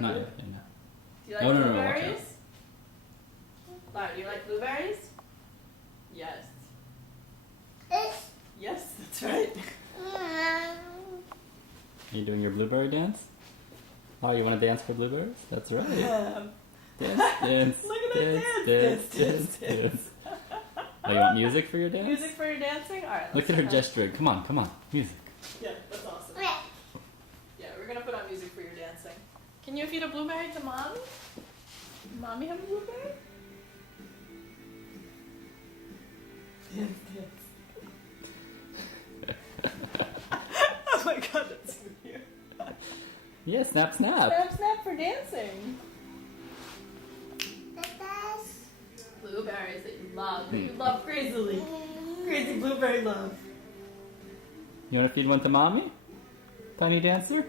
Not yet. Yeah, no. Do you like No, no, no, blueberries? Lara, do you like blueberries? Yes. Yes, that's right. Are you doing your blueberry dance? Oh, you want to dance for blueberries? That's right. Dance, dance, Look at that dance, dance, dance, dance. Oh, you want music for your dance? Music for your dancing? Alright. Look at her gesturing. Come on, music. Yeah, that's awesome. Yeah, we're gonna put on music for your dancing. Can you feed a blueberry to mommy? Mommy have a blueberry? Dance, dance. Oh my god, that's so cute. Yeah, snap, snap. Snap, snap for dancing. Blueberries that you love, crazily. Crazy blueberry love. You want to feed one to mommy? Tiny dancer?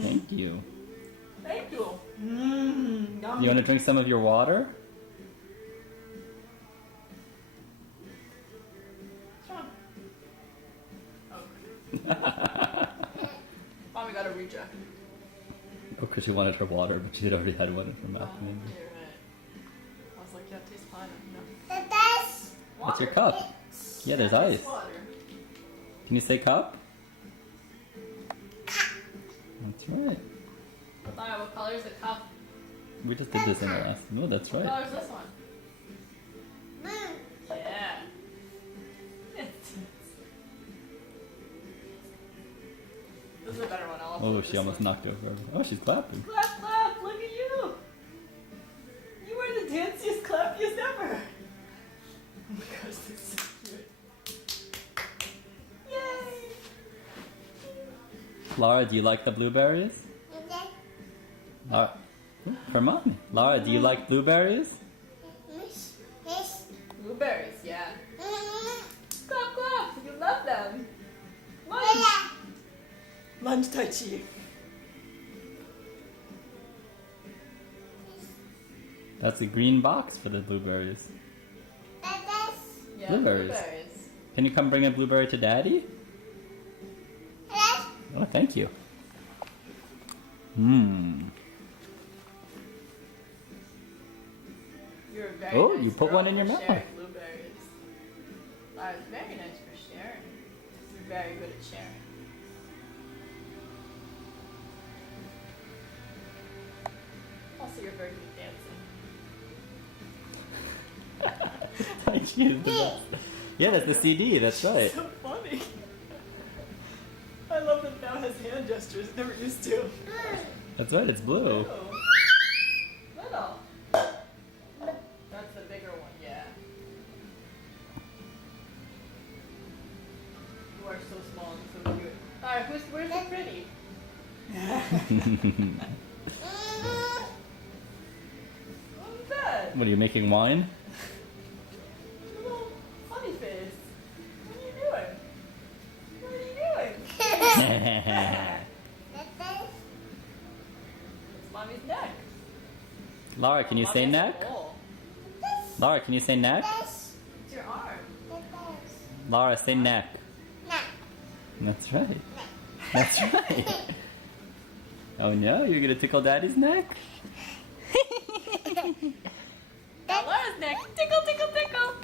Thank you. Thank you. You want to drink some of your water? Mommy got a reject. Oh, because she wanted her water, but she had already had one in her mouth. Maybe. You're right. I was like, yeah, it tastes fine. No. What's your cup? Yeah, there's ice. Water. Can you say cup? That's right. Lara, what color is the cup? We just did this in the last. No, that's What right. color is this one? Yeah. This is a better one. I'll Oh, upload she this almost one. knocked over. Oh, she's clapping. Clap, clap! Look at you! You are the danciest, clappiest ever! Oh my gosh, this is so cute. Yay! Lara, do you like the blueberries? Lara, for mommy. Lara, do you like blueberries? Blueberries, yeah. Clap, clap! You love them! Lunge! Lunge Tai Chi. That's a green box for the blueberries. Yeah, Blueberries. Can you come bring a blueberry to daddy? Oh, thank you. You're a very Oh, nice you put girl one in your for mouth. sharing blueberries. Lara's very nice for sharing. You're very good at sharing. Also, you're very good at dancing. Thank you. Yeah, that's the CD. That's right. So funny. I love that it now has hand gestures. It never used to. That's right. It's blue. Little. Little. That's the bigger one, yeah. You are so small and so cute. Alright, where's the pretty? What's that? What are you making wine? Little funny face. What are you doing? What are you doing? It's mommy's neck. Lara, can you say Mommy has a neck? bowl. Lara, can you say neck? It's your arm. Lara, say neck. That's right. That's right. Oh no, you're gonna tickle daddy's neck? Lara's neck. Tickle, tickle, tickle.